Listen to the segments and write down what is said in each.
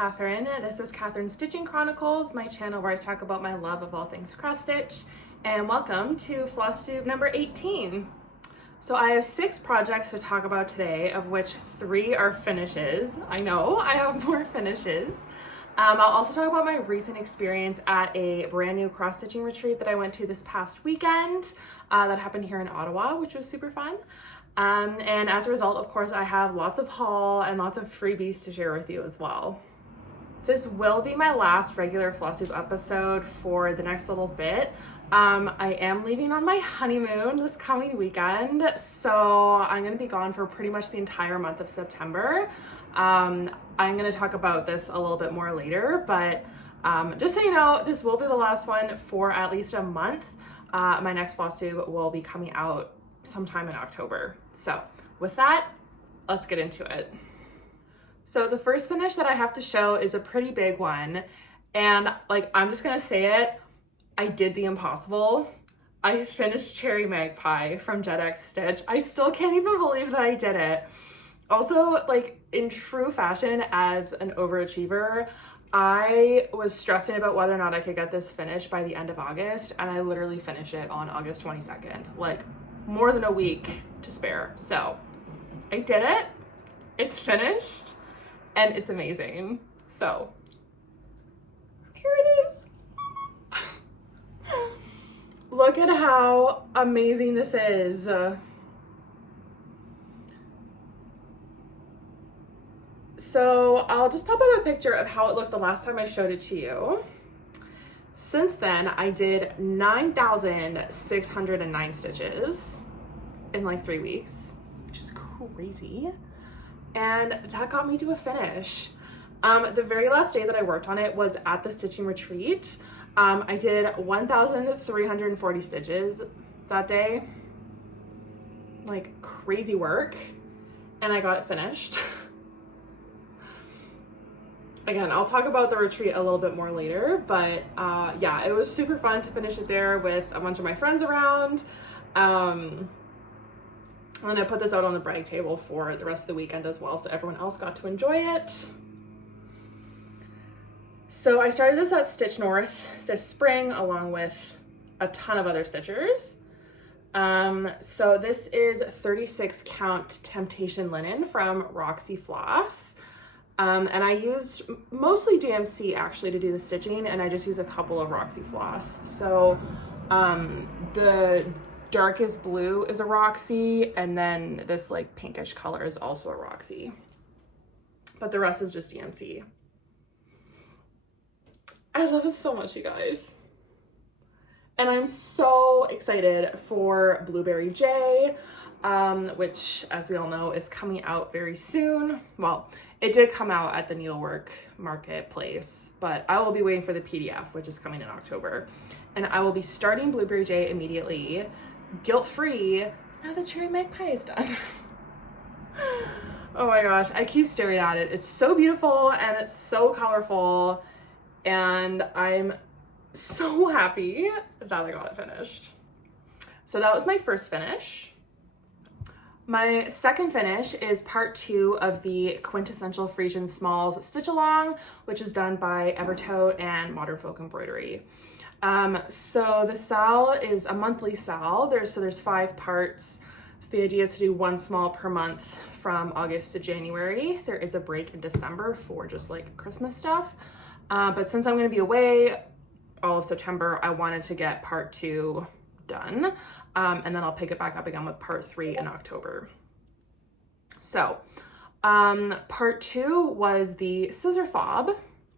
Katherine. This is Katherine's Stitching Chronicles, my channel where I talk about my love of all things cross stitch. And welcome to Flosstube number 18. So I have 6 projects to talk about today, of which 3 are finishes. I know, I have more finishes. I'll also talk about my recent experience at a brand new cross stitching retreat that I went to this past weekend that happened here in Ottawa, which was super fun. And as a result, of course, I have lots of haul and lots of freebies to share with you as well. This will be my last regular Flosstube episode for the next little bit. I am leaving on my honeymoon this coming weekend, so I'm going to be gone for pretty much the entire month of September. I'm going to talk about this a little bit more later, but just so you know, this will be the last one for at least a month. My next Flosstube will be coming out sometime in October. So with that, let's get into it. So the first finish that I have to show is a pretty big one, and I'm just gonna say it, I did the impossible. I finished Cherry Magpie from Jet X Stitch. I still can't even believe that I did it. Also, in true fashion as an overachiever, I was stressing about whether or not I could get this finished by the end of August, and I literally finished it on August 22nd, more than a week to spare. So I did it, it's finished, and it's amazing. So here it is. Look at how amazing this is. So I'll just pop up a picture of how it looked the last time I showed it to you. Since then, I did 9,609 stitches in 3 weeks, which is crazy. And that got me to a finish. The very last day that I worked on it was at the stitching retreat. I did 1,340 stitches that day. Crazy work. And I got it finished. Again, I'll talk about the retreat a little bit more later, but yeah, it was super fun to finish it there with a bunch of my friends around. And I put this out on the brag table for the rest of the weekend as well, so everyone else got to enjoy it. So I started this at Stitch North this spring along with a ton of other stitchers. So this is 36 count Temptation linen from Roxy Floss. And I used mostly DMC actually to do the stitching, and I just used a couple of Roxy Floss. So the darkest blue is a Roxy, and then this pinkish color is also a Roxy. But the rest is just DMC. I love it so much, you guys. And I'm so excited for Blueberry J, which, as we all know, is coming out very soon. Well, it did come out at the Needlework Marketplace, but I will be waiting for the PDF, which is coming in October. And I will be starting Blueberry J immediately, guilt-free, now that Cherry Magpie is done. Oh my gosh, I keep staring at it. It's so beautiful and it's so colorful, and I'm so happy that I got it finished. So that was my first finish. My second finish is part 2 of the Quintessential Frisian Smalls Stitch Along, which is done by Evertote and Modern Folk Embroidery. So the SAL is a monthly SAL. There's 5 parts. So the idea is to do 1 small per month from August to January. There is a break in December for just Christmas stuff. But since I'm going to be away all of September, I wanted to get part 2 done. And then I'll pick it back up again with part 3 in October. So part 2 was the scissor fob,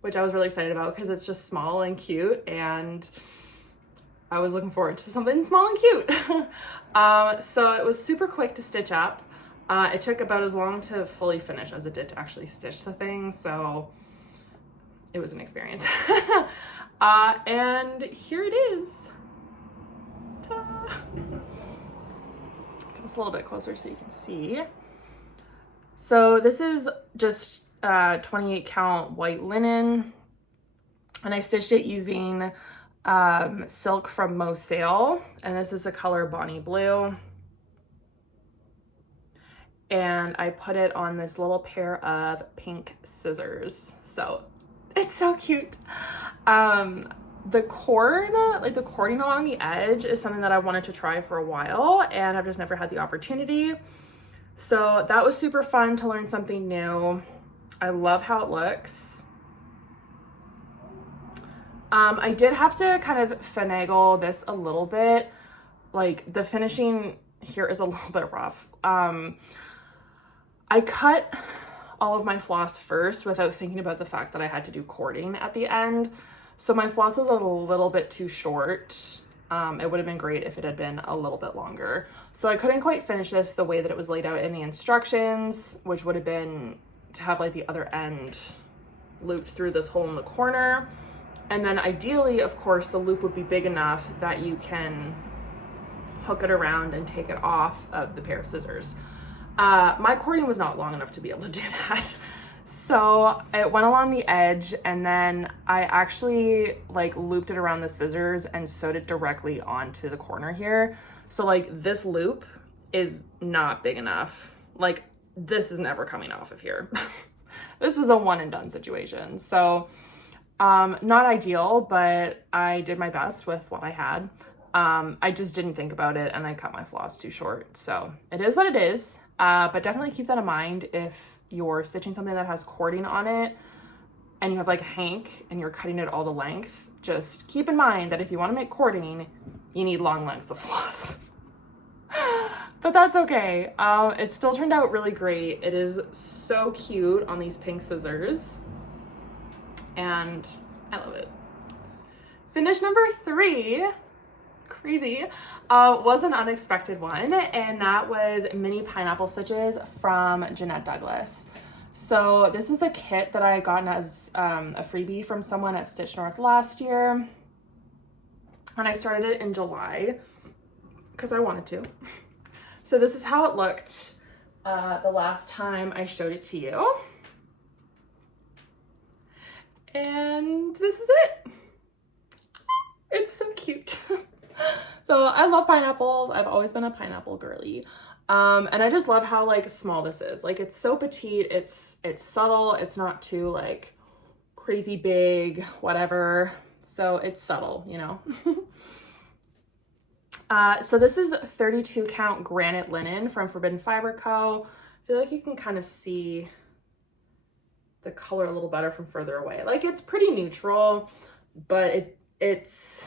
which I was really excited about because it's just small and cute, and I was looking forward to something small and cute. So it was super quick to stitch up. It took about as long to fully finish as it did to actually stitch the thing, so it was an experience. And here it is. Ta-da! Get this a little bit closer so you can see. So this is just 28 count white linen, and I stitched it using silk from Mo Sale, and this is the color Bonnie Blue. And I put it on this little pair of pink scissors. So It's so cute. The cord, like the cording along the edge is something that I wanted to try for a while and I've just never had the opportunity. So that was super fun to learn something new. I love how it looks. I did have to kind of finagle this a little bit. Like the finishing here is a little bit rough. I cut all of my floss first without thinking about the fact that I had to do cording at the end. So my floss was a little bit too short. It would have been great if it had been a little bit longer. So I couldn't quite finish this the way that it was laid out in the instructions, which would have been to have like the other end looped through this hole in the corner. And then ideally, of course, the loop would be big enough that you can hook it around and take it off of the pair of scissors. My cording was not long enough to be able to do that. So it went along the edge and then I actually like looped it around the scissors and sewed it directly onto the corner here. So like this loop is not big enough. Like this is never coming off of here. This was a one and done situation. So not ideal, but I did my best with what I had. I just didn't think about it and I cut my floss too short. So it is what it is. But definitely keep that in mind if you're stitching something that has cording on it and you have like a hank and you're cutting it all the length. Just keep in mind that if you want to make cording, you need long lengths of floss. But that's okay. It still turned out really great. It is so cute on these pink scissors and I love it. Finish number 3. Crazy, was an unexpected one, and that was mini pineapple stitches from Jeanette Douglas. So this was a kit that I had gotten as a freebie from someone at Stitch North last year, and I started it in July because I wanted to. So this is how it looked the last time I showed it to you, and this is it. It's so cute. So I love pineapples. I've always been a pineapple girly. And I just love how like small this is. Like it's so petite, it's subtle, it's not too like crazy big, whatever. So it's subtle, you know. So this is 32 count granite linen from Forbidden Fiber Co. I feel like you can kind of see the color a little better from further away. Like it's pretty neutral, but it's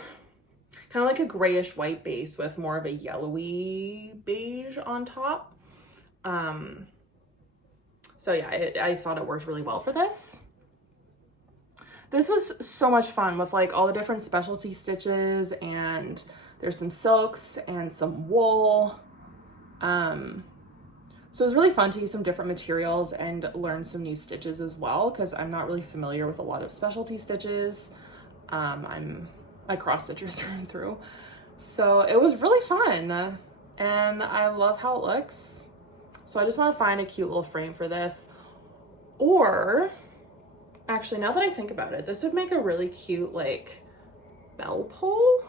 kind of like a grayish white base with more of a yellowy beige on top. So yeah, I thought it worked really well for this. This was so much fun with like all the different specialty stitches, and there's some silks and some wool. So it was really fun to use some different materials and learn some new stitches as well, because I'm not really familiar with a lot of specialty stitches. I cross stitcher through and through. So it was really fun and I love how it looks. So I just want to find a cute little frame for this. Or actually, now that I think about it, this would make a really cute like bell pull.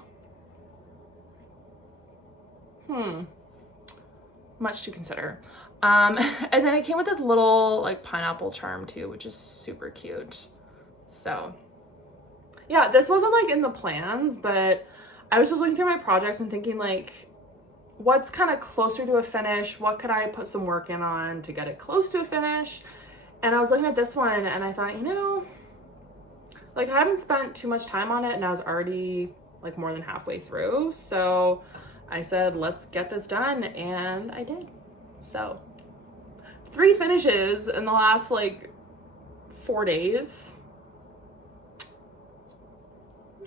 Much to consider. And then it came with this little like pineapple charm too, which is super cute. So yeah, this wasn't like in the plans, but I was just looking through my projects and thinking like, what's kind of closer to a finish? What could I put some work in on to get it close to a finish? And I was looking at this one and I thought, you know, like I haven't spent too much time on it and I was already like more than halfway through. So I said, let's get this done, and I did. So 3 finishes in the last like 4 days.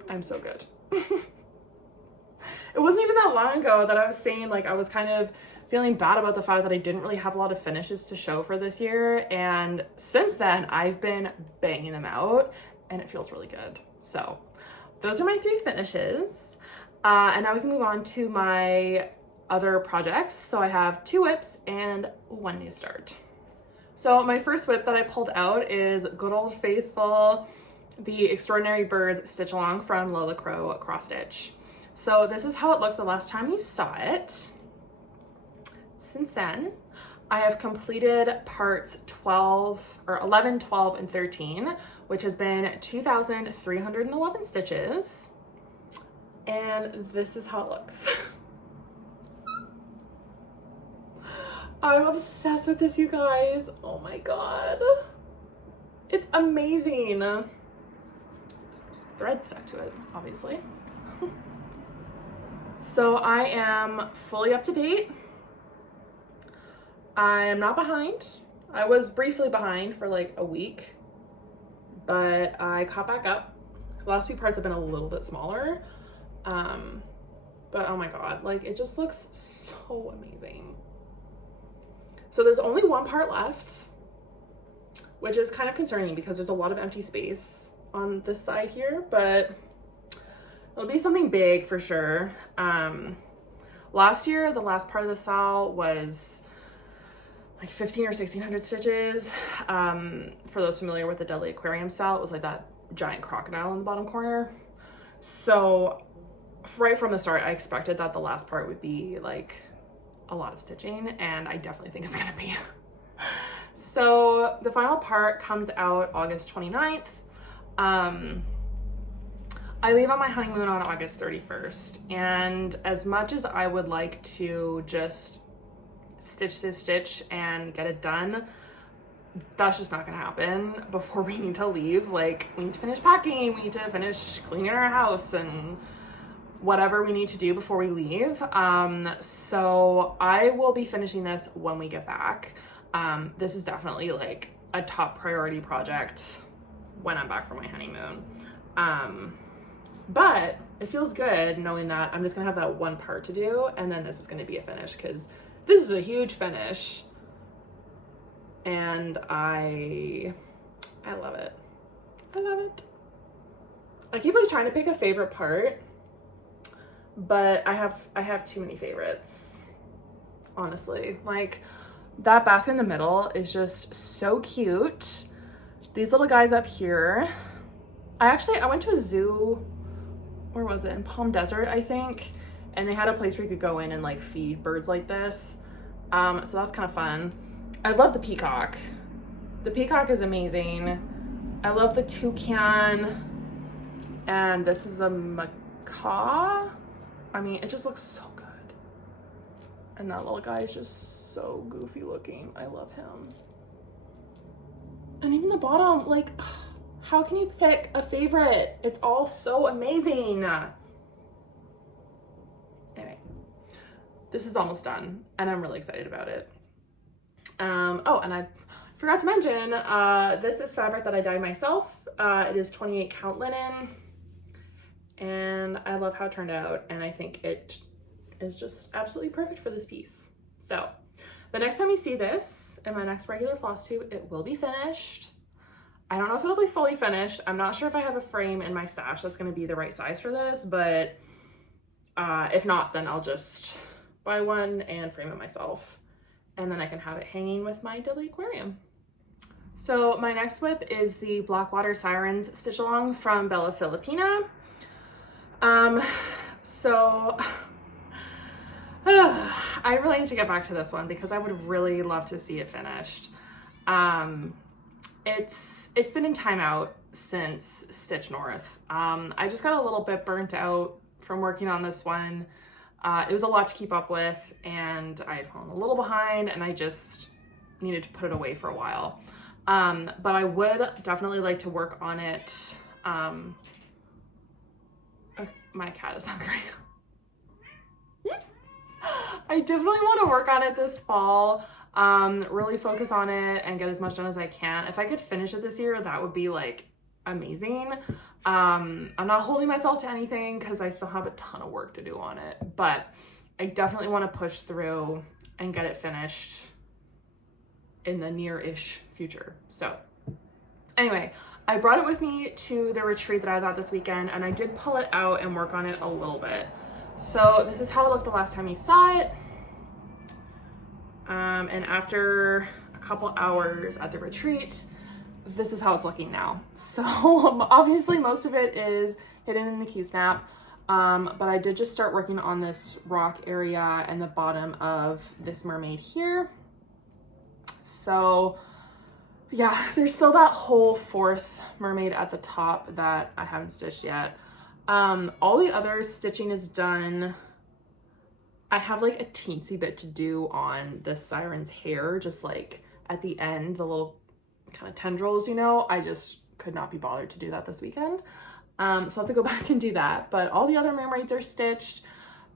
I'm so good. It wasn't even that long ago that I was saying like I was kind of feeling bad about the fact that I didn't really have a lot of finishes to show for this year, and since then I've been banging them out and it feels really good. So those are my 3 finishes, and now we can move on to my other projects. So I have 2 whips and 1 new start. So my first whip that I pulled out is good old faithful the Extraordinary Birds Stitch Along from Lola Crow Cross Stitch. So this is how it looked the last time you saw it. Since then, I have completed parts 11, 12, and 13, which has been 2,311 stitches. And this is how it looks. I'm obsessed with this, you guys. Oh my God. It's amazing. There's thread stuck to it, obviously. So I am fully up to date. I am not behind. I was briefly behind for like a week, but I caught back up. The last few parts have been a little bit smaller. But oh my God, like it just looks so amazing. So there's only one part left, which is kind of concerning because there's a lot of empty space on this side here, but it'll be something big for sure. Last year, the last part of the SAL was like 15 or 1600 stitches. For those familiar with the Deadly Aquarium SAL, it was like that giant crocodile in the bottom corner. So right from the start, I expected that the last part would be like a lot of stitching, and I definitely think it's gonna be. So the final part comes out August 29th. I leave on my honeymoon on August 31st, and as much as I would like to just stitch and get it done, that's just not gonna happen before we need to leave. Like, we need to finish packing, we need to finish cleaning our house and whatever we need to do before we leave. So I will be finishing this when we get back. This is definitely like a top priority project when I'm back from my honeymoon. But it feels good knowing that I'm just gonna have that one part to do, and then this is gonna be a finish, because this is a huge finish, and I love it. I love it. I keep like trying to pick a favorite part, but I have too many favorites, honestly. Like, that basket in the middle is just so cute. These little guys up here, I went to a zoo, where was it, in Palm Desert, I think, and they had a place where you could go in and like feed birds like this. So that's kind of fun. I love the peacock. The peacock is amazing. I love the toucan, and this is a macaw. I mean, it just looks so good. And that little guy is just so goofy looking. I love him. And even the bottom, like, how can you pick a favorite? It's all so amazing. Anyway, this is almost done, and I'm really excited about it. Oh, and I forgot to mention, this is fabric that I dyed myself. It is 28 count linen, and I love how it turned out, and I think it is just absolutely perfect for this piece. So the next time you see this in my next regular floss tube, it will be finished. I don't know if it'll be fully finished. I'm not sure if I have a frame in my stash that's going to be the right size for this, but if not, then I'll just buy one and frame it myself, and then I can have it hanging with my Deadly Aquarium. So my next whip is the Blackwater Sirens Stitch Along from Bella Filipina. So I really need to get back to this one because I would really love to see it finished. It's been in timeout since Stitch North. I just got a little bit burnt out from working on this one. It was a lot to keep up with, and I had fallen a little behind, and I just needed to put it away for a while. But I would definitely like to work on it. My cat is hungry. I definitely want to work on it this fall. Really focus on it and get as much done as I can. If I could finish it this year, that would be like amazing. I'm not holding myself to anything because I still have a ton of work to do on it, but I definitely want to push through and get it finished in the near-ish future. So anyway, I brought it with me to the retreat that I was at this weekend, and I did pull it out and work on it a little bit. So this is how it looked the last time you saw it. And after a couple hours at the retreat, this is how it's looking now. So obviously most of it is hidden in the Q-snap, but I did just start working on this rock area and the bottom of this mermaid here. So yeah, there's still that whole fourth mermaid at the top that I haven't stitched yet. All the other stitching is done. I have like a teensy bit to do on the siren's hair, just like at the end, the little kind of tendrils, you know. I just could not be bothered to do that this weekend. So I'll have to go back and do that. But all the other mermaids are stitched.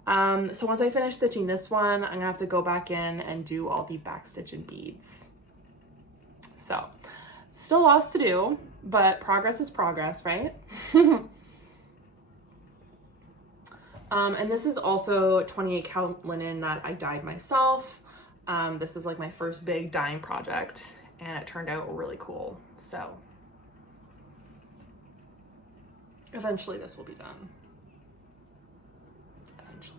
So once I finish stitching this one, I'm gonna have to go back in and do all the back stitch and beads. So still lots to do, but progress is progress, right? And this is also 28 count linen that I dyed myself. This is like my first big dyeing project and it turned out really cool. So eventually this will be done. Eventually.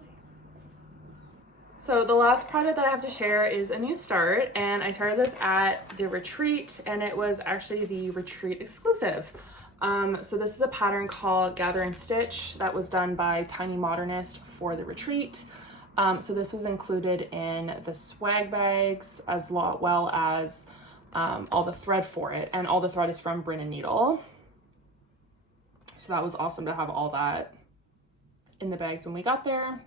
So the last project that I have to share is a new start, and I started this at the retreat, and it was actually the retreat exclusive. So this is a pattern called Gather and Stitch that was done by Tiny Modernist for the retreat. So this was included in the swag bags as well as all the thread for it, and all the thread is from Brin'n'Nedle. So that was awesome to have all that in the bags when we got there.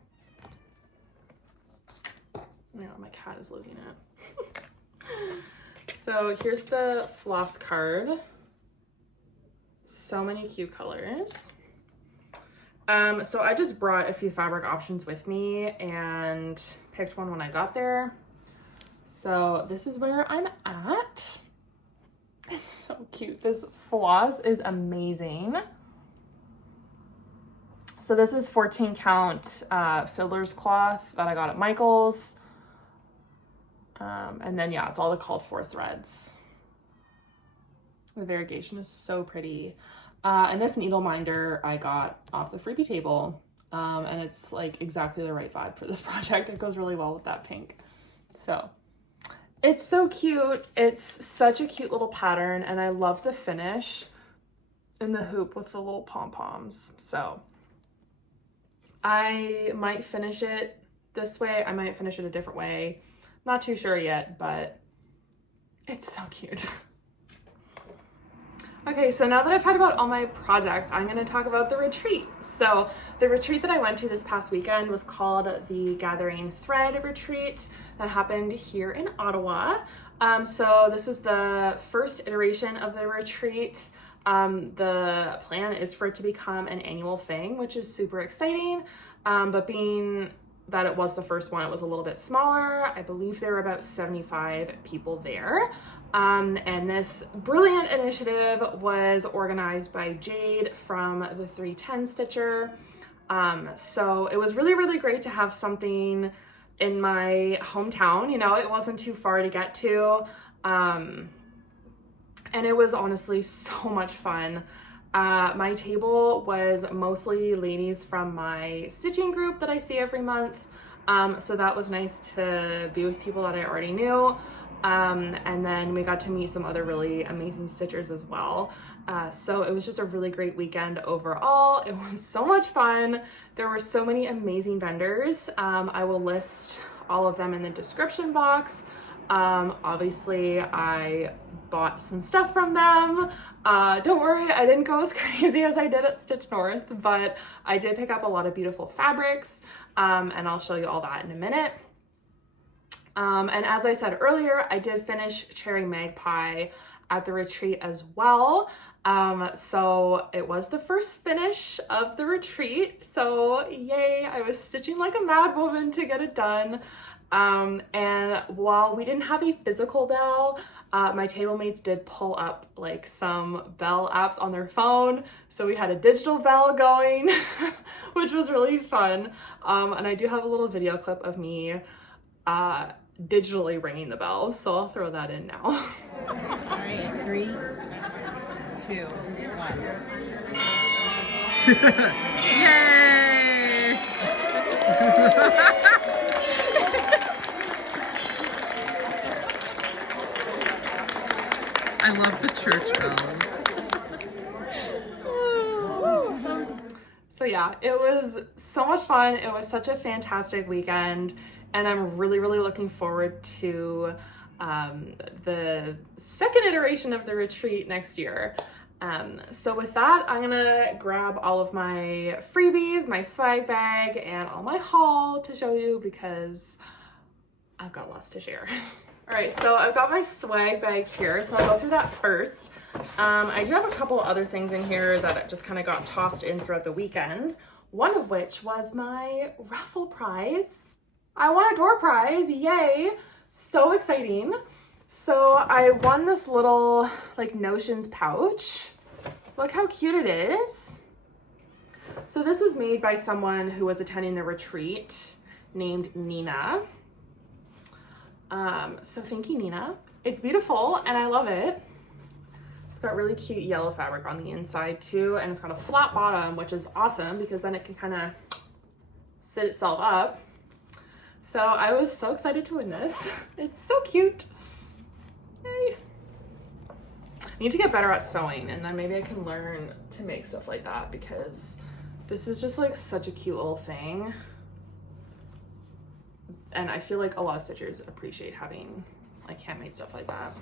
Now my cat is losing it. So here's the floss card. So many cute colors. So I just brought a few fabric options with me and picked one when I got there. So this is where I'm at. It's so cute. This floss is amazing. So this is 14 count fiddler's cloth that I got at Michael's. And then yeah, it's all the called for threads. The variegation is so pretty. And this needle minder I got off the freebie table. And it's like exactly the right vibe for this project. It goes really well with that pink. So it's so cute. It's such a cute little pattern, and I love the finish in the hoop with the little pom-poms. So I might finish it this way. I might finish it a different way. Not too sure yet, but it's so cute. Okay, so now that I've talked about all my projects, I'm going to talk about the retreat. So the retreat that I went to this past weekend was called the Gathering Thread Retreat that happened here in Ottawa. So this was the first iteration of the retreat. The plan is for it to become an annual thing, which is super exciting. But being that it was the first one, it was a little bit smaller. I believe there were about 75 people there. And this brilliant initiative was organized by Jade from the 310 Stitcher. So it was really, really great to have something in my hometown. You know, it wasn't too far to get to. And it was honestly so much fun. My table was mostly ladies from my stitching group that I see every month. So that was nice to be with people that I already knew. And then we got to meet some other really amazing stitchers as well. So it was just a really great weekend overall. It was so much fun. There were so many amazing vendors. I will list all of them in the description box. Obviously I bought some stuff from them. Don't worry, I didn't go as crazy as I did at Stitch North, but I did pick up a lot of beautiful fabrics, and I'll show you all that in a minute. And as I said earlier, I did finish Cherry Magpie at the retreat as well. So it was the first finish of the retreat. So yay, I was stitching like a mad woman to get it done. And while we didn't have a physical bell, my table mates did pull up like some bell apps on their phone. So we had a digital bell going, which was really fun. And I do have a little video clip of me, digitally ringing the bell. So I'll throw that in now. All right, 3, 2, 1. Yay! I love the church bells. So yeah, it was so much fun. It was such a fantastic weekend, and I'm really, really looking forward to the second iteration of the retreat next year. So with that, I'm gonna grab all of my freebies, my swag bag, and all my haul to show you because I've got lots to share. All right, so I've got my swag bag here, so I'll go through that first. I do have a couple other things in here that just kind of got tossed in throughout the weekend, one of which was my raffle prize. I won a door prize, yay! So exciting. So I won this little like Notions pouch. Look how cute it is. So this was made by someone who was attending the retreat named Nina. So thank you, Nina. It's beautiful and I love it. It's got really cute yellow fabric on the inside too, and it's got a flat bottom, which is awesome because then it can kind of sit itself up. So I was so excited to win this. It's so cute. Yay. I need to get better at sewing and then maybe I can learn to make stuff like that because this is just like such a cute little thing. And I feel like a lot of stitchers appreciate having like handmade stuff like that.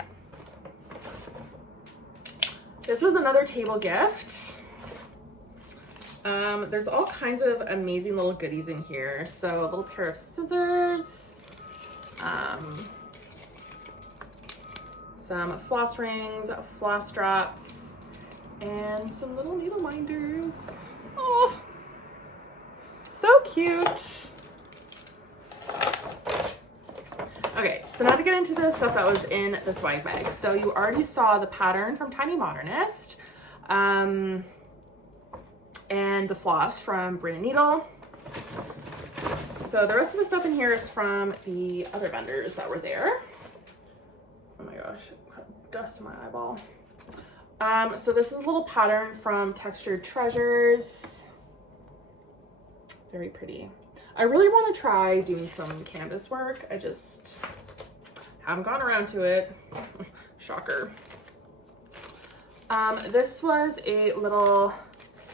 This was another table gift. There's all kinds of amazing little goodies in here. So a little pair of scissors, some floss rings, floss drops, and some little needle minders. Oh, so cute. Okay, so now to get into the stuff that was in the swag bag. So you already saw the pattern from Tiny Modernist, and the floss from Brin'n'Nedle. So the rest of the stuff in here is from the other vendors that were there. Oh my gosh, dust in my eyeball. So this is a little pattern from Textured Treasures. Very pretty. I really want to try doing some canvas work. I just haven't gotten around to it. Shocker. This was a little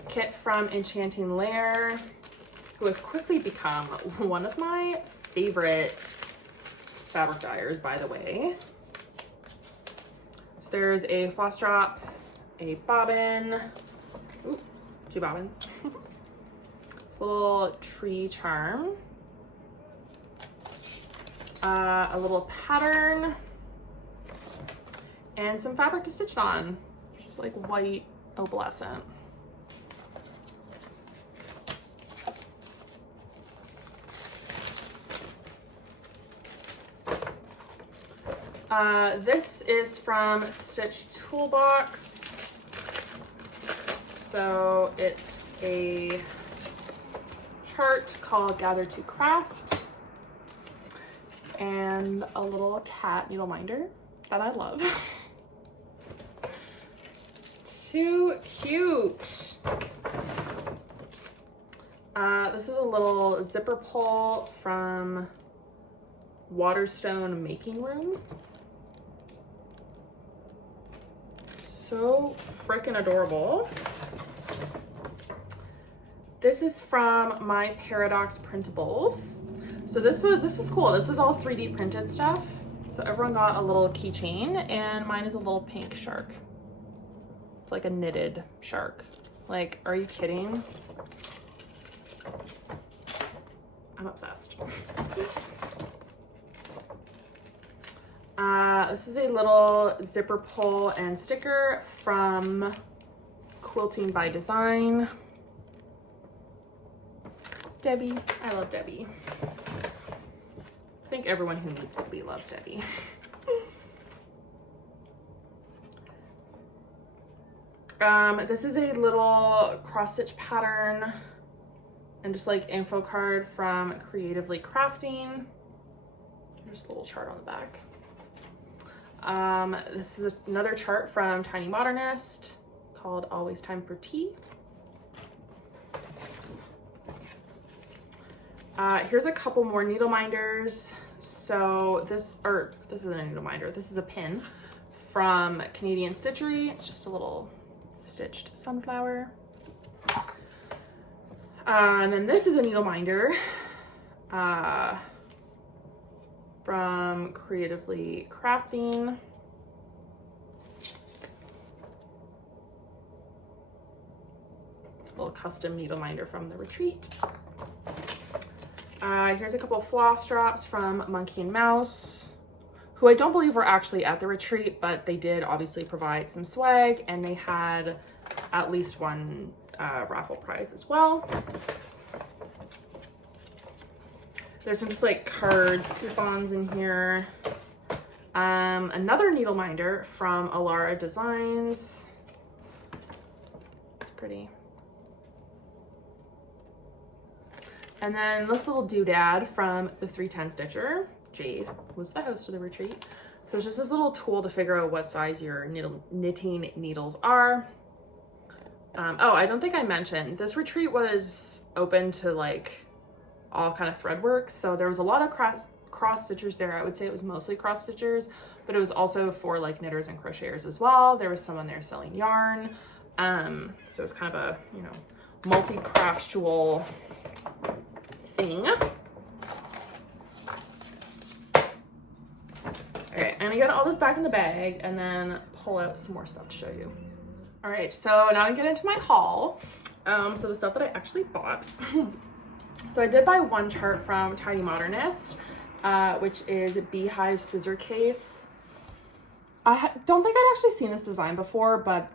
kit from Enchanting Lair, who has quickly become one of my favorite fabric dyers, by the way. So there's a floss drop, a bobbin, ooh, 2 bobbins. Little tree charm, a little pattern, and some fabric to stitch it on, just like white opalescent. This is from Stitch Toolbox. So it's a chart called Gather to Craft and a little cat needle minder that I love. Too cute. This is a little zipper pull from Waterstone Making Room. So freaking adorable. This is from My Paradox Printables. So this was cool. This is all 3D printed stuff. So everyone got a little keychain and mine is a little pink shark. It's like a knitted shark. Like, are you kidding? I'm obsessed. This is a little zipper pull and sticker from Quilting by Design. Debbie, I love Debbie. I think everyone who needs Debbie loves Debbie. This is a little cross stitch pattern and just like info card from Creatively Crafting. There's a little chart on the back. This is another chart from Tiny Modernist called Always Time for Tea. Here's a couple more needle minders. So this isn't a needle minder, this is a pin from Canadian Stitchery. It's just a little stitched sunflower. And then this is a needle minder from Creatively Crafting. Little custom needle minder from the retreat. Here's a couple of floss drops from Monkey and Mouse, who I don't believe were actually at the retreat, but they did obviously provide some swag, and they had at least one raffle prize as well. There's some just like cards, coupons in here. Another needle minder from Alara Designs. It's pretty. And then this little doodad from the 310 Stitcher. Jade was the host of the retreat. So it's just this little tool to figure out what size your knitting needles are. Oh, I don't think I mentioned, this retreat was open to like all kind of thread work. So there was a lot of cross stitchers there. I would say it was mostly cross stitchers, but it was also for like knitters and crocheters as well. There was someone there selling yarn. So it's kind of a, you know, multi-craftual thing. Okay, I'm gonna get all this back in the bag and then pull out some more stuff to show you. All right, so now I get into my haul. So the stuff that I actually bought. So I did buy one chart from Tiny Modernist, which is a beehive scissor case. I don't think I'd actually seen this design before, but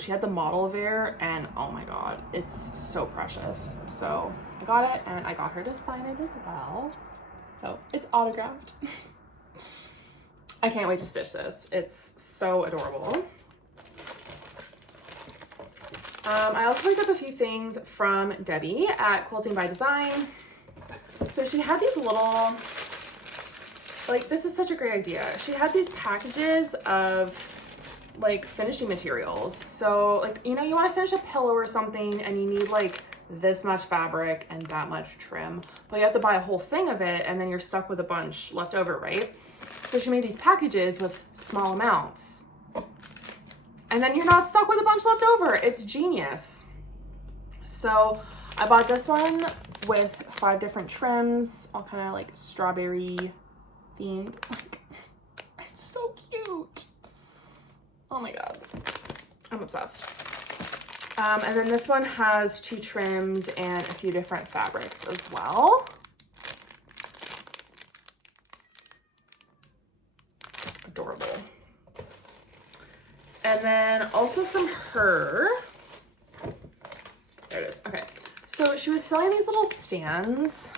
she had the model there, and oh my god, it's so precious. So I got it, and I got her to sign it as well. So it's autographed. I can't wait to stitch this. It's so adorable. I also picked up a few things from Debbie at Quilting by Design. So she had these little, like, this is such a great idea. She had these packages of like finishing materials. So like, you know, you want to finish a pillow or something and you need like this much fabric and that much trim, but you have to buy a whole thing of it and then you're stuck with a bunch left over, right? So she made these packages with small amounts. And then you're not stuck with a bunch left over. It's genius. So I bought this one with 5 different trims, all kind of like strawberry themed. It's so cute. Oh my god, I'm obsessed. And then this one has 2 trims and a few different fabrics as well. Adorable. And then also from her, there it is. Okay, so she was selling these little stands.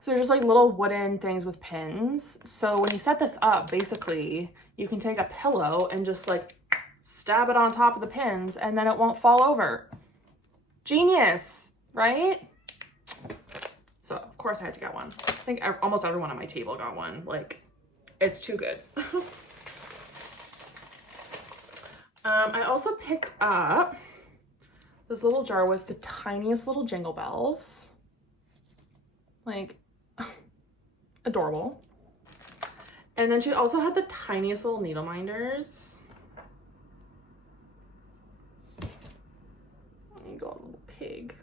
So they're just like little wooden things with pins. So when you set this up, basically you can take a pillow and just like stab it on top of the pins and then it won't fall over. Genius, right? So of course I had to get one. I think almost everyone on my table got one. Like, it's too good. I also picked up this little jar with the tiniest little jingle bells. Like, adorable. And then she also had the tiniest little needle minders. You got a little pig.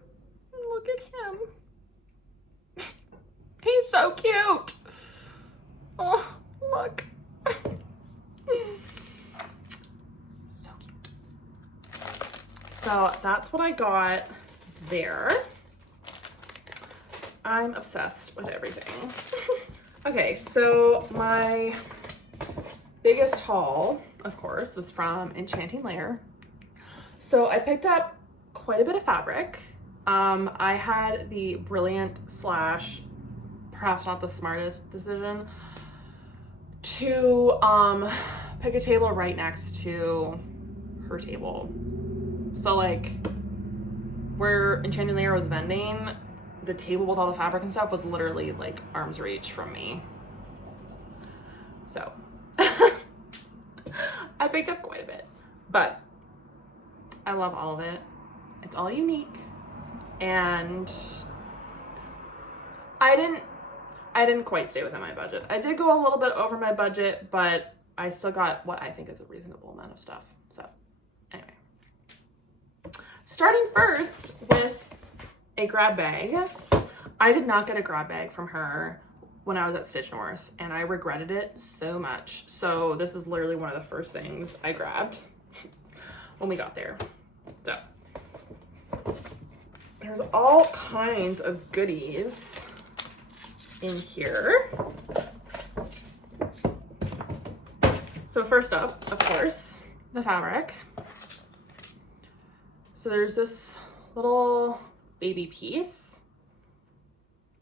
Look at him. He's so cute. Oh, look. So that's what I got there. I'm obsessed with everything. Okay, so my biggest haul, of course, was from Enchanting Lair. So I picked up quite a bit of fabric. I had the brilliant / perhaps not the smartest decision to pick a table right next to her table. So like where Enchanting Lair was vending, the table with all the fabric and stuff was literally like arm's reach from me. So I picked up quite a bit, but I love all of it. It's all unique. And I didn't quite stay within my budget. I did go a little bit over my budget, but I still got what I think is a reasonable amount of stuff. So anyway. Starting first with a grab bag. I did not get a grab bag from her. when I was at Stitch North, and I regretted it so much. So this is literally one of the first things I grabbed when we got there. So there's all kinds of goodies in here. So first up, of course, the fabric. So there's this little baby piece.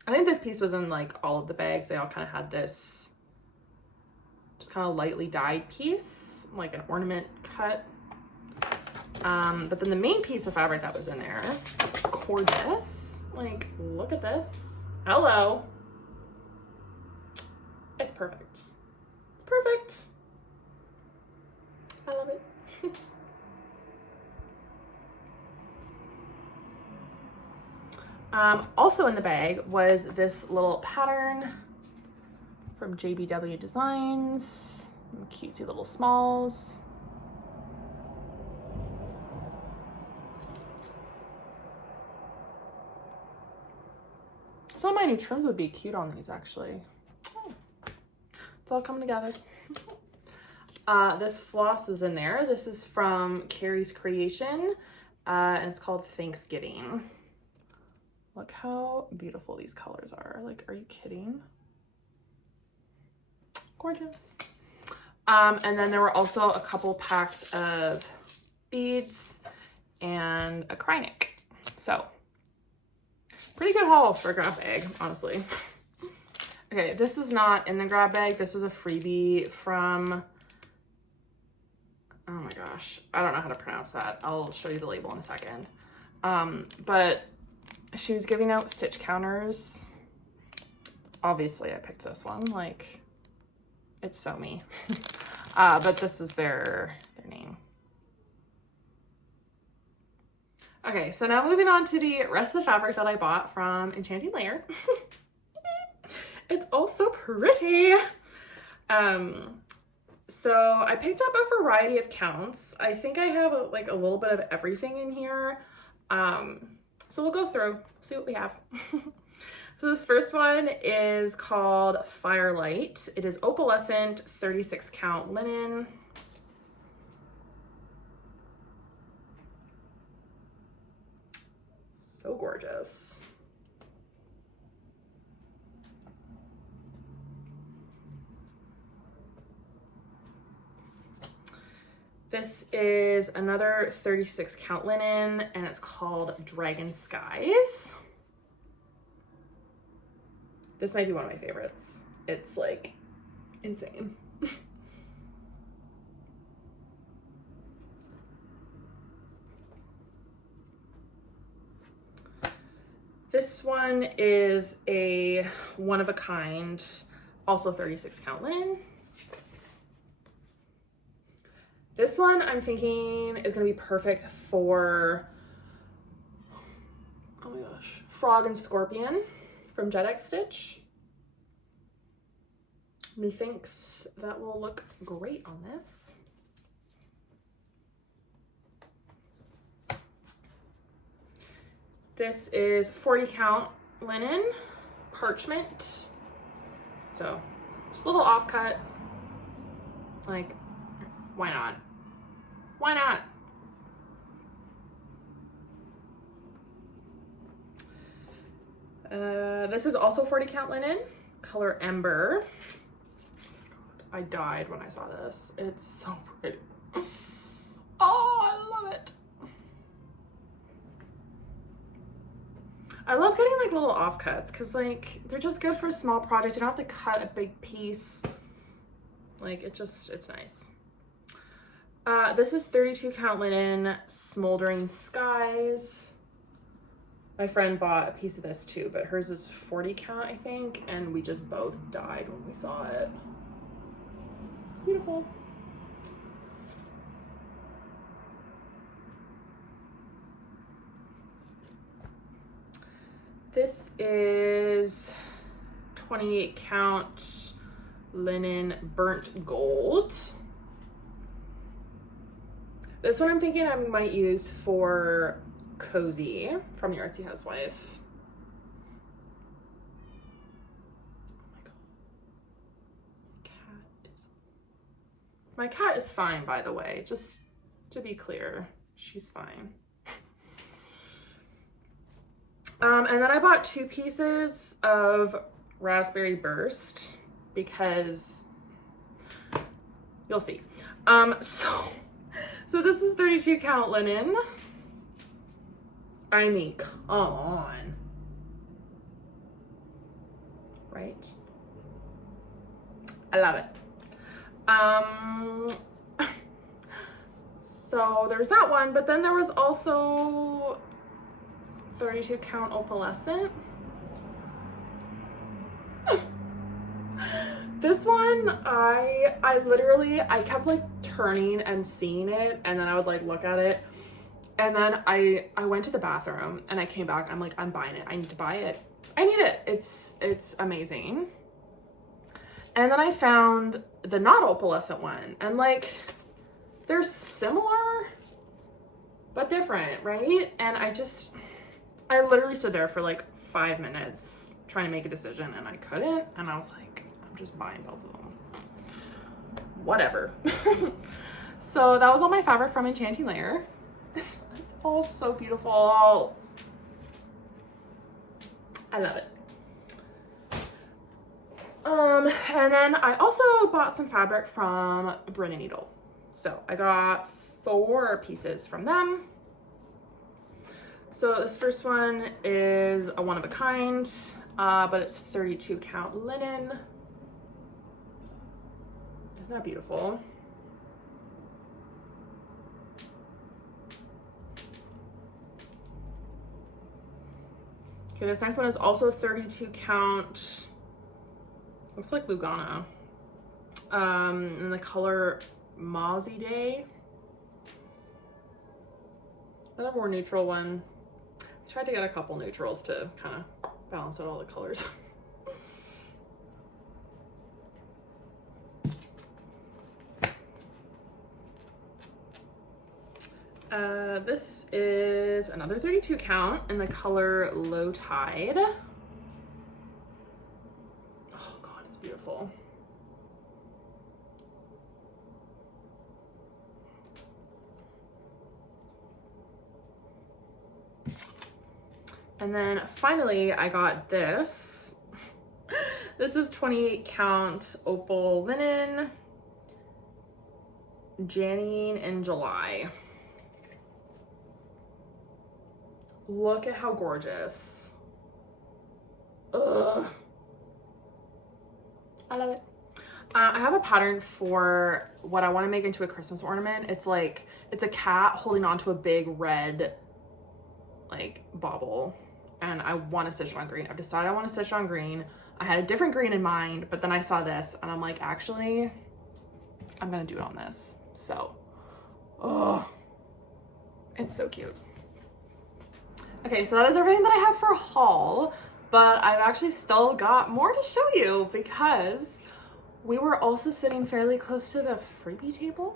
I think this piece was in like all of the bags. They all kind of had this just kind of lightly dyed piece, like an ornament cut. But then the main piece of fabric that was in there, gorgeous. Like, look at this. Hello. It's perfect. It's perfect. I love it. Also in the bag was this little pattern from JBW Designs. Cutesy little smalls. Some of my new trims would be cute on these, actually. Oh, it's all coming together. This floss is in there. This is from Carrie's Creation, and it's called Thanksgiving. Look how beautiful these colors are. Like, are you kidding? Gorgeous. And then there were also a couple packs of beads and a Chronicles. So, pretty good haul for a grab bag, honestly. Okay, this was not in the grab bag. This was a freebie from, oh my gosh, I don't know how to pronounce that. I'll show you the label in a second. But she was giving out stitch counters. Obviously, I picked this one. Like, it's so me. But this was their name. Okay, so now moving on to the rest of the fabric that I bought from Enchanting Lair. It's all so pretty. So I picked up a variety of counts. I think I have a little bit of everything in here. So we'll go through, see what we have. So this first one is called Firelight. It is opalescent 36 count linen. So gorgeous. This is another 36 count linen, and it's called Dragon Skies. This might be one of my favorites. It's like insane. This one is a one of a kind, also 36 count linen. This one I'm thinking is gonna be perfect for, oh my gosh, Frog and Scorpion from Jet Stitch. Methinks that will look great on this. This is 40 count linen, parchment. So just a little offcut, like, why not? Why not? This is also 40 count linen, color Ember. I died when I saw this. It's so pretty. Oh, I love it. I love getting like little offcuts because like they're just good for small projects. You don't have to cut a big piece. Like it's nice. This is 32 count linen, Smoldering Skies. My friend bought a piece of this too, but hers is 40 count, I think, and we just both died when we saw it. It's beautiful. This is 28 count linen, burnt gold. This one I'm thinking I might use for Cozy from the Artsy Housewife. Oh my My cat is fine, by the way, just to be clear, she's fine. And then I bought 2 pieces of raspberry burst because you'll see. So this is 32 count linen. I mean, come on. Right? I love it. So there's that one, but then there was also 32 count opalescent. This one, I literally kept like turning and seeing it, and then I would like look at it, and then I went to the bathroom and I came back. I'm like, I'm buying it. I need to buy it. I need it. It's amazing. And then I found the not opalescent one, and like they're similar but different, right? And I literally stood there for like 5 minutes trying to make a decision, and I couldn't, and I was like, I'm just buying both of them. Whatever. So that was all my fabric from Enchanting Lair. It's all so beautiful. I love it. And then I also bought some fabric from Brin'n'Nedle. So I got 4 pieces from them. So this first one is a one of a kind, but it's 32 count linen. Isn't that beautiful? Okay, this next one is also 32 count. Looks like Lugana. In the color Mozzie Day. Another more neutral one. I tried to get a couple neutrals to kind of balance out all the colors. This is another 32 count in the color Low Tide. Oh God, it's beautiful. And then finally I got this. This is 28 count opal linen, Janine in July. Look at how gorgeous. Ugh. I love it. I have a pattern for what I want to make into a Christmas ornament. It's like, it's a cat holding onto a big red like bauble, and I want to stitch it on green. I've decided I want to stitch it on green. I had a different green in mind, but then I saw this and I'm like, actually, I'm gonna do it on this. So, oh, it's so cute. Okay, so that is everything that I have for haul, but I've actually still got more to show you because we were also sitting fairly close to the freebie table,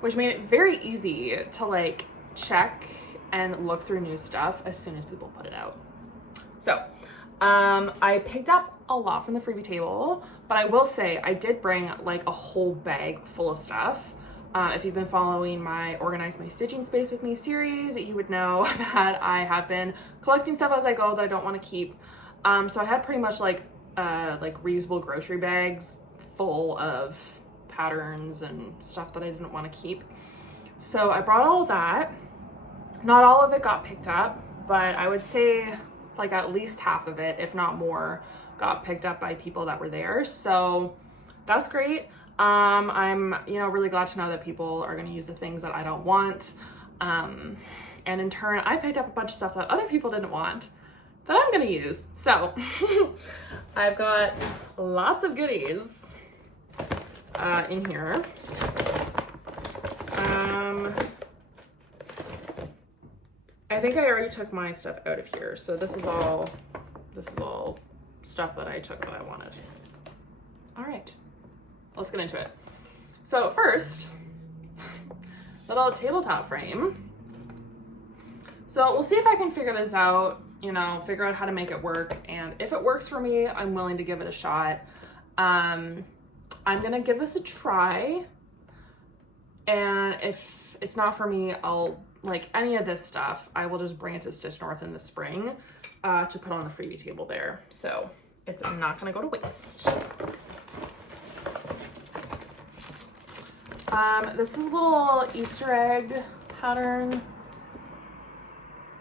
which made it very easy to like check and look through new stuff as soon as people put it out. So I picked up a lot from the freebie table, but I will say I did bring like a whole bag full of stuff. If you've been following my Organize My Stitching Space With Me series, you would know that I have been collecting stuff as I go that I don't want to keep. So I had pretty much like reusable grocery bags full of patterns and stuff that I didn't want to keep. So I brought all of that. Not all of it got picked up, but I would say like at least half of it, if not more, got picked up by people that were there. So that's great. I'm, really glad to know that people are going to use the things that I don't want. And in turn, I picked up a bunch of stuff that other people didn't want that I'm going to use. So I've got lots of goodies, in here. I think I already took my stuff out of here. So this is all stuff that I took that I wanted. All right. Let's get into it. So first, little tabletop frame. So we'll see if I can figure this out, figure out how to make it work. And if it works for me, I'm willing to give it a shot. I'm gonna give this a try. And if it's not for me, I'll, like any of this stuff, I will just bring it to Stitch North in the spring to put on the freebie table there. So it's not gonna go to waste. This is a little Easter egg pattern,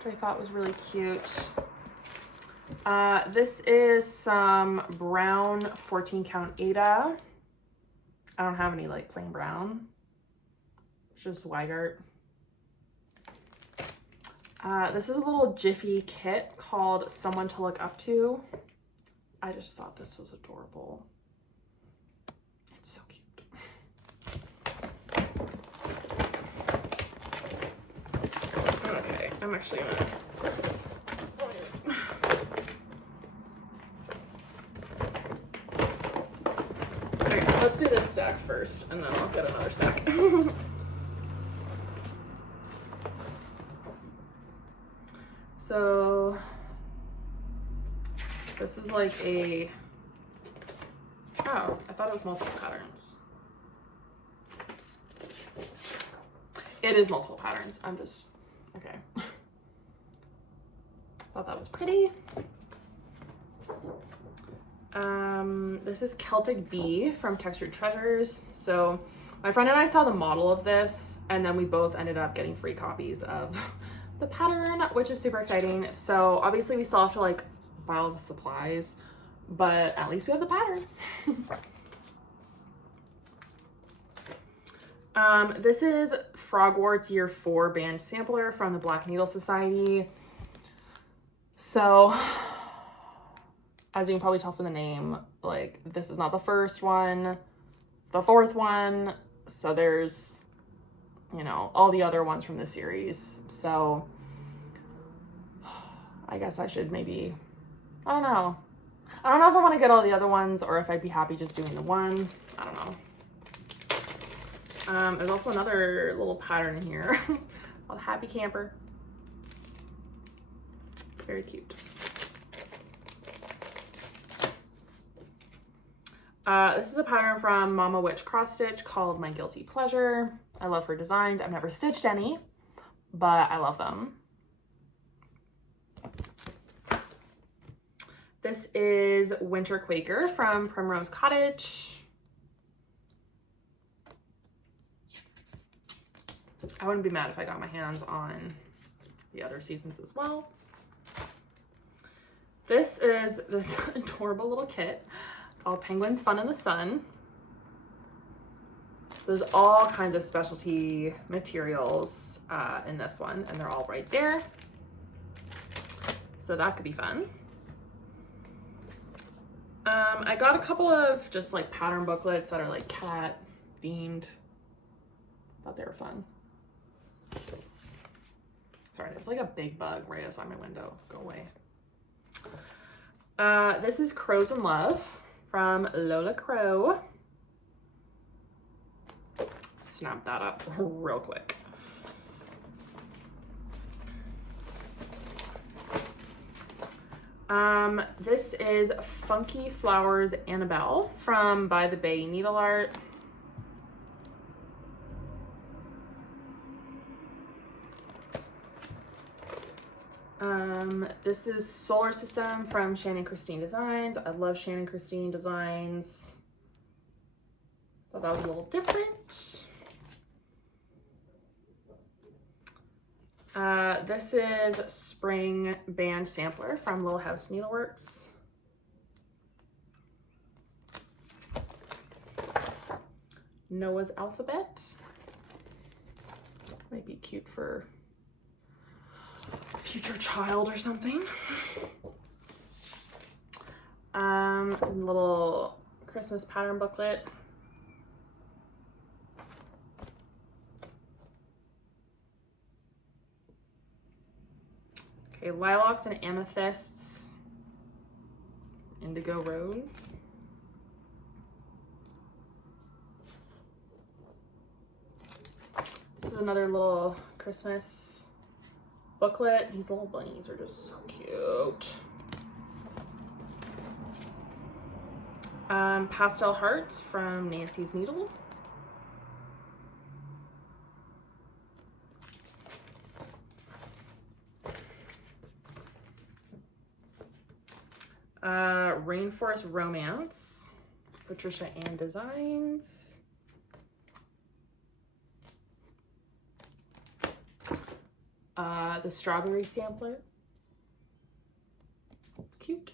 which I thought was really cute. This is some brown 14 count Aida. I don't have any like plain brown. It's just Weigart. This is a little Jiffy kit called Someone to Look Up To. I just thought this was adorable. It's so cute. Okay, I'm actually gonna... Okay, let's do this stack first, and then I'll get another stack. So this is like a, oh, I thought it was multiple patterns. It is multiple patterns. I'm just, okay. Thought that was pretty. This is Celtic Bee from Textured Treasures. So my friend and I saw the model of this, and then we both ended up getting free copies of the pattern, which is super exciting. So obviously we still have to like buy all the supplies, but at least we have the pattern. This is Frogwart's Year 4 band sampler from the Black Needle Society. So as you can probably tell from the name, like this is not the first one, it's the fourth one. So there's, you know, all the other ones from the series. So I guess I should maybe, I don't know. I don't know if I want to get all the other ones or if I'd be happy just doing the one. I don't know. There's also another little pattern in here called Happy Camper. Very cute. This is a pattern from Mama Witch Cross Stitch called My Guilty Pleasure. I love her designs. I've never stitched any, but I love them. This is Winter Quaker from Primrose Cottage. I wouldn't be mad if I got my hands on the other seasons as well. This is this adorable little kit called Penguins Fun in the Sun. There's all kinds of specialty materials in this one, and they're all right there. So that could be fun. I got a couple of just like pattern booklets that are like cat themed. Thought they were fun. Sorry, there's like a big bug right outside my window. Go away. This is Crows in Love from Lola Crow. Snap that up real quick. This is Funky Flowers Annabelle from By the Bay Needle Art. This is Solar System from Shannon Christine Designs. I love Shannon Christine Designs. Thought that was a little different. This is Spring Band Sampler from Little House Needleworks. Noah's Alphabet. Might be cute for a future child or something. Little Christmas pattern booklet. Okay, Lilacs and Amethysts. Indigo Rose. This is another little Christmas booklet. These little bunnies are just so cute. Pastel Hearts from Nancy's Needle. Rainforest Romance, Patricia Ann Designs. The Strawberry Sampler. It's cute.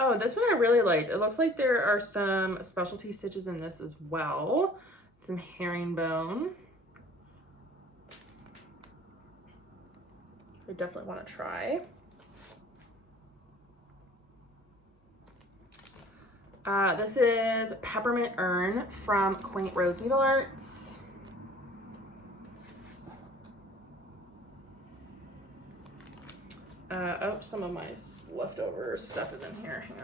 Oh, this one I really liked. It looks like there are some specialty stitches in this as well. Some herringbone. I definitely want to try. This is Peppermint Urn from Quaint Rose Needle Arts. Oh, some of my leftover stuff is in here. Hang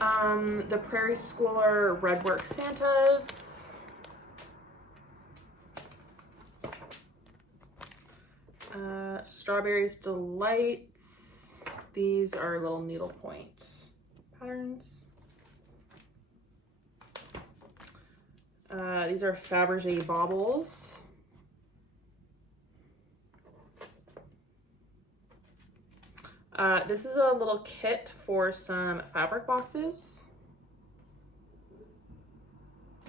on. Okay. The Prairie Schooler Redwork Santas. Strawberries Delights. These are little needlepoint patterns. These are Fabergé baubles. This is a little kit for some fabric boxes.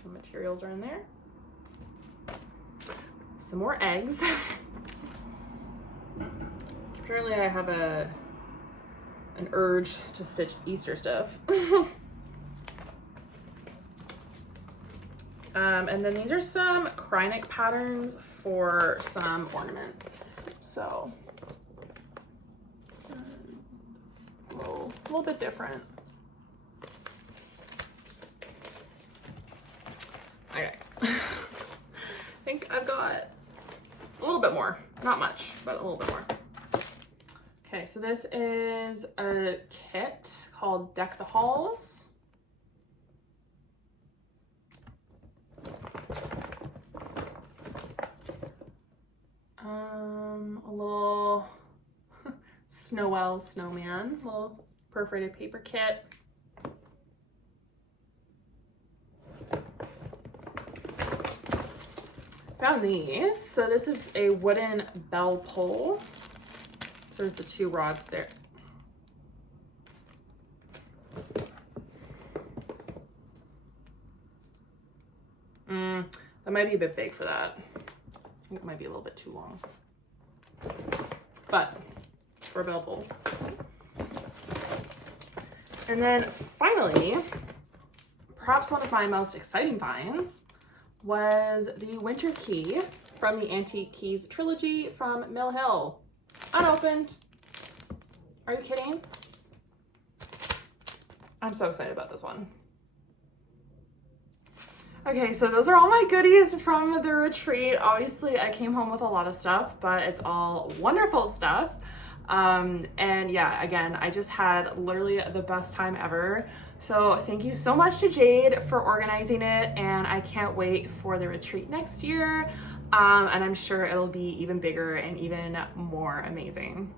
Some materials are in there. Some more eggs. Apparently I have an urge to stitch Easter stuff. And then these are some Chronicles patterns for some ornaments. So a little bit different. Okay. I think I've got a little bit more, not much, but a little bit more. Okay, so this is a kit called Deck the Halls. A little Snowell snowman, little perforated paper kit. Found these. So this is a wooden bell pull. There's the two rods there. That might be a bit big for that. I think it might be a little bit too long. But for a bell pull. And then finally, perhaps one of my most exciting finds was the Winter Key from the Antique Keys trilogy from Mill Hill. Unopened. Are you kidding? I'm so excited about this one. Okay, so those are all my goodies from the retreat. Obviously, I came home with a lot of stuff, but it's all wonderful stuff. And yeah, again, I just had literally the best time ever. So thank you so much to Jade for organizing it, and I can't wait for the retreat next year. And I'm sure it'll be even bigger and even more amazing.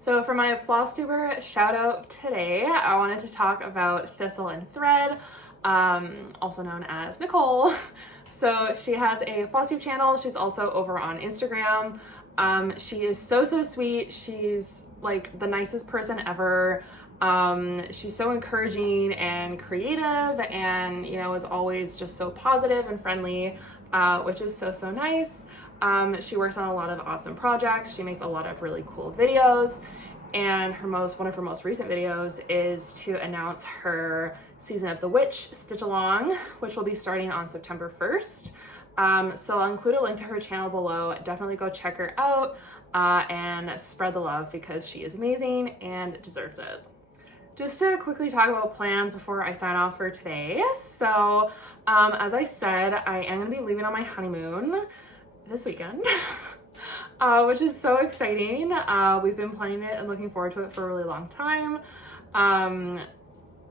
So for my Flosstuber shout out today, I wanted to talk about Thistle and Thread, also known as Nicole. So she has a Flosstube channel. She's also over on Instagram. She is so sweet. She's like the nicest person ever. She's so encouraging and creative, and you know, is always just so positive and friendly, which is so nice. She works on a lot of awesome projects. She makes a lot of really cool videos, and one of her most recent videos is to announce her Season of the Witch Stitch Along, which will be starting on September 1st. So I'll include a link to her channel below. Definitely go check her out and spread the love, because she is amazing and deserves it. Just to quickly talk about plans before I sign off for today. So as I said, I am going to be leaving on my honeymoon this weekend, which is so exciting. We've been planning it and looking forward to it for a really long time.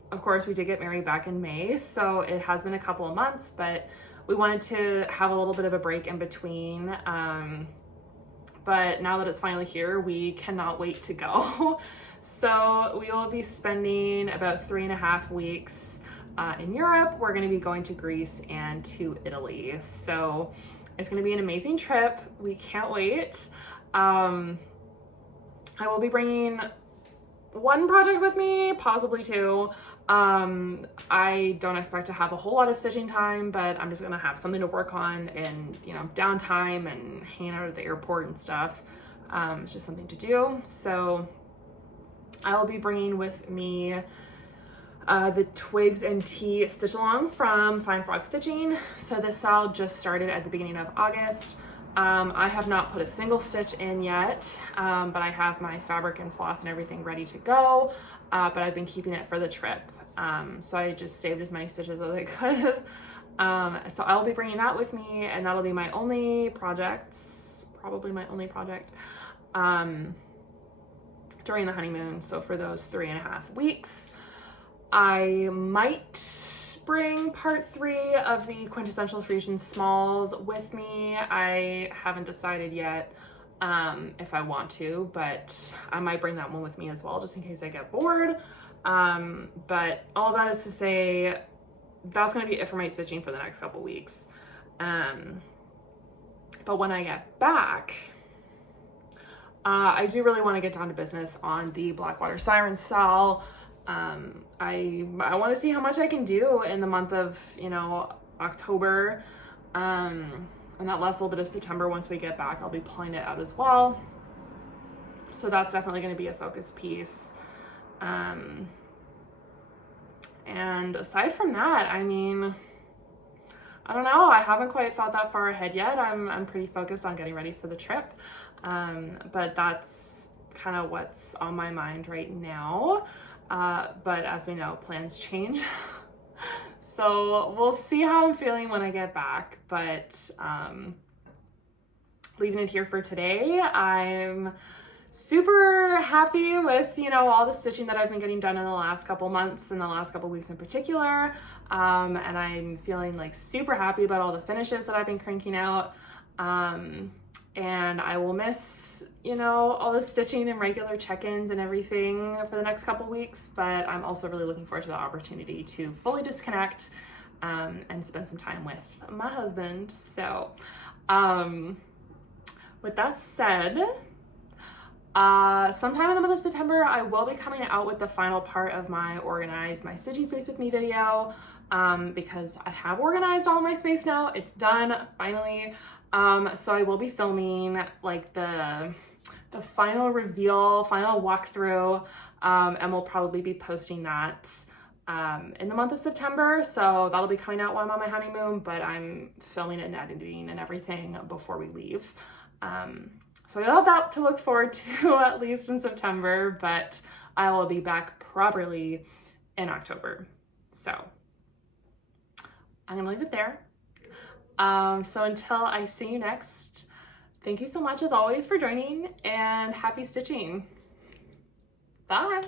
Of course, we did get married back in May, so it has been a couple of months, but we wanted to have a little bit of a break in between but now that it's finally here, we cannot wait to go. So we will be spending about 3.5 weeks in Europe. We're going to be going to Greece and to Italy. So it's going to be an amazing trip. We can't wait. I will be bringing one project with me, possibly two. I don't expect to have a whole lot of stitching time, but I'm just gonna have something to work on and, you know, downtime and hanging out at the airport and stuff. It's just something to do. So I will be bringing with me the Twigs and Tea stitch along from Fine Frog Stitching. So this SAL just started at the beginning of August. I have not put a single stitch in yet, but I have my fabric and floss and everything ready to go, but I've been keeping it for the trip. So I just saved as many stitches as I could. So I'll be bringing that with me, and that'll be my only project, probably my only project, during the honeymoon. So for those 3.5 weeks, I might bring part 3 of the Quintessential Frisian Smalls with me. I haven't decided yet if I want to, but I might bring that one with me as well, just in case I get bored. But all that is to say, that's going to be it for my stitching for the next couple weeks. But when I get back, I do really want to get down to business on the Blackwater Sirens SAL. I want to see how much I can do in the month of, you know, October, and that last little bit of September. Once we get back, I'll be pulling it out as well. So that's definitely going to be a focus piece. And aside from that, I mean, I don't know. I haven't quite thought that far ahead yet. I'm pretty focused on getting ready for the trip. But that's kind of what's on my mind right now. But as we know, plans change. So we'll see how I'm feeling when I get back. But leaving it here for today. I'm super happy with, you know, all the stitching that I've been getting done in the last couple months and the last couple weeks in particular. And I'm feeling like super happy about all the finishes that I've been cranking out. And I will miss, you know, all the stitching and regular check-ins and everything for the next couple weeks, but I'm also really looking forward to the opportunity to fully disconnect and spend some time with my husband. So with that said, sometime in the month of September, I will be coming out with the final part of my Organize My Stitching Space With Me video, because I have organized all of my space now. It's done, finally. So I will be filming like the final reveal, final walkthrough, and we'll probably be posting that in the month of September. So that'll be coming out while I'm on my honeymoon, but I'm filming it and editing and everything before we leave. So you'll have that to look forward to at least in September, but I will be back properly in October. So I'm gonna leave it there. So until I see you next, thank you so much as always for joining, and happy stitching. Bye.